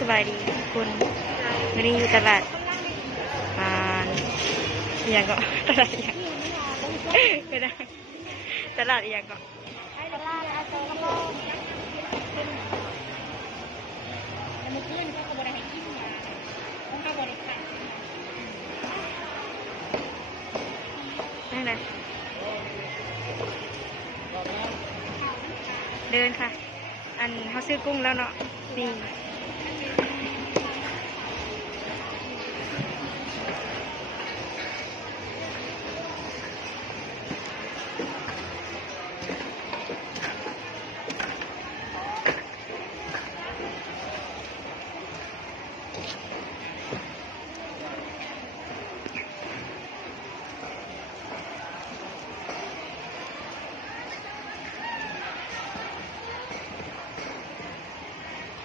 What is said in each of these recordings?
สบายดีคุณวันนี้อยู่ตลาดอย่างก็ตลาดอย่างก็ได้ตลาดอย่างก็ตลาดอาโซกระโปงแต่เมื่อคืนเขาบริหารกินมาเขาบริหารนั่นแหละเดินค่ะอันเขาซื้อกุ้งแล้วเนาะนี่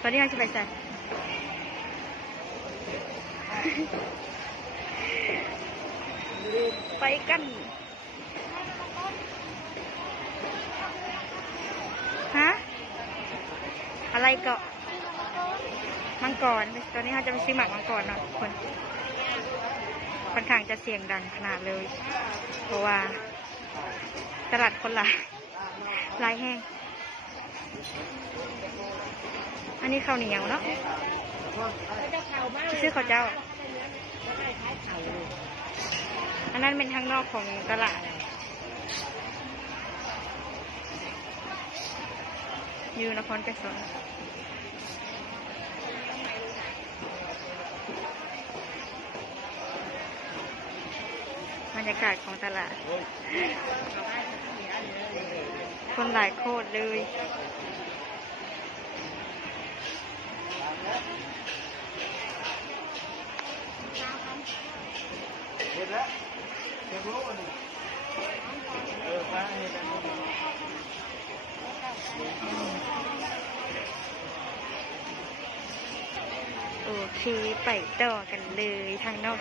ตอนนี้เราจะไปใส่ไปกันฮะอะไรเกาะมังกรตอนนี้เราจะไปซื้อหมากมังกรเนาะทุกคนค่อนข้างจะเสียงดังขนาดเลยเพราะว่าตลาดคนหลายแห้งอันนี้ข้าวเหนียวเนาะซื้อข้าวเจ้าอันนั้นเป็นทางนอกของตลาดอยู่นครไกรสนบรรยากาศของตลาดคนหลายโคตรเลยโอเคไปต่อกันเลยทางนอก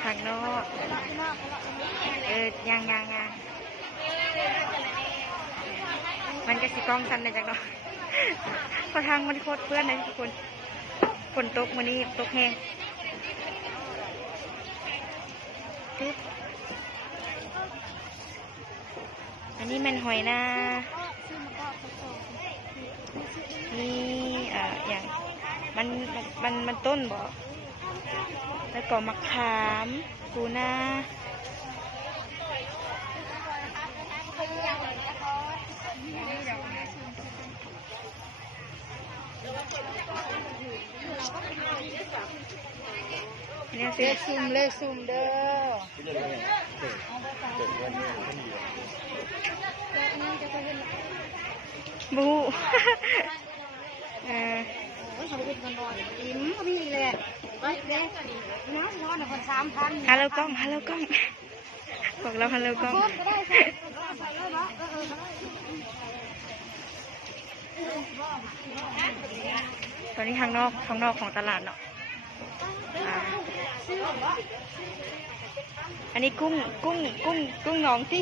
ยังมันก็สิกล้องทันเลยจังเนาะพอทางมันโคตรเพื่อนเลยทุกคนฝนตกวันนี้ตกแห้งอันนี้มันหอยนานี่อย่างมันต้นบ่แล้วก็มะขามปูนาเลขซุ่มเด้อบูอิ่มพี่เลยน้องร้อนคน3,000ฮัลโหลกล้องบอกเราฮัลโหลกล้องตอนนี้ข้างนอกของตลาดเนาะอันนี้กุ้งน้องที่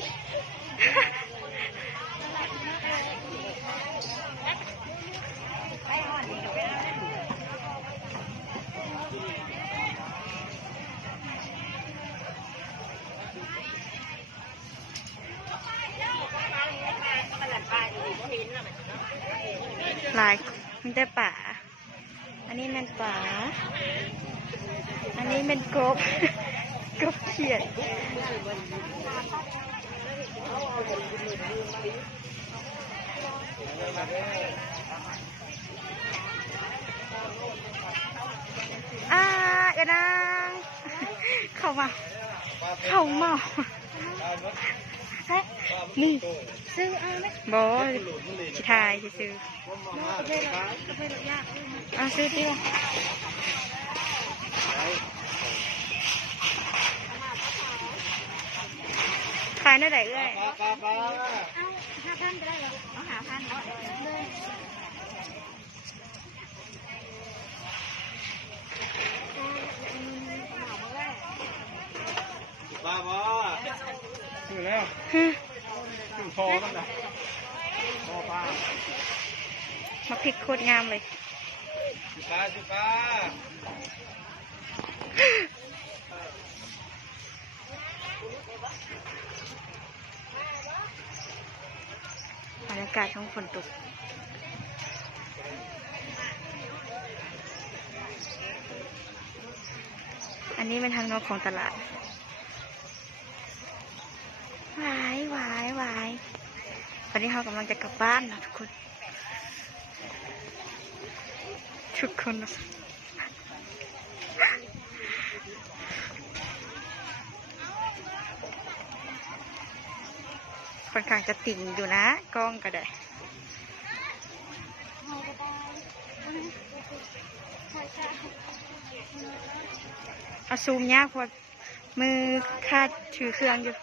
ลายมันได้ป่าอันนี้มันป่าอันนี้เป็นกบเขียดอย่านางเข้ามานี่ซื้อเอาไหมบอชิทายซื้อซื้อที่ว่าขายได้ไหนเอ้ย5,000ได้เหรอเอา5,000เลยบ้าคือแล้วคือพอแล้วนะพอป้า มาพริกโคตรงามเลย พ สุปลา บรรยากาศช่วงฝนตกอันนี้เป็นทางนอกของตลาดหวายหวายหวายตอนนี้เรากำลังจะกลับบ้านนะทุกคนนะค่อนข้างจะติ่งอยู่นะกล้องก็ได้เอาซูมยากเพราะมือคาดถือเครื่องอยู่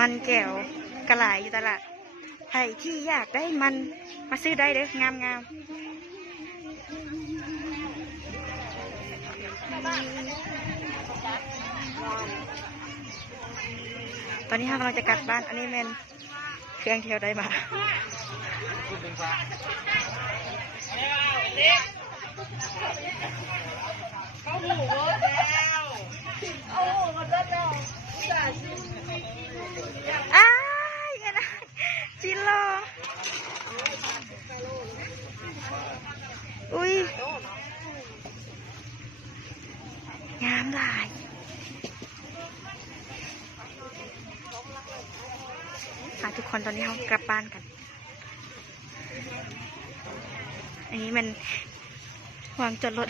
มันแก้วกระหลายอยู่ตลาดใครที่อยากได้มันมาซื้อได้เด้องามงามตอนนี้เรากำลังจะกลับบ้านอันนี้เป็นเครื่องเที่ยวได้มาอ้ายกันนะจิโลอุ้ยงามหลายทุกคนตอนนี้เรากลับบ้านกันอันนี้มันวางจอดรถ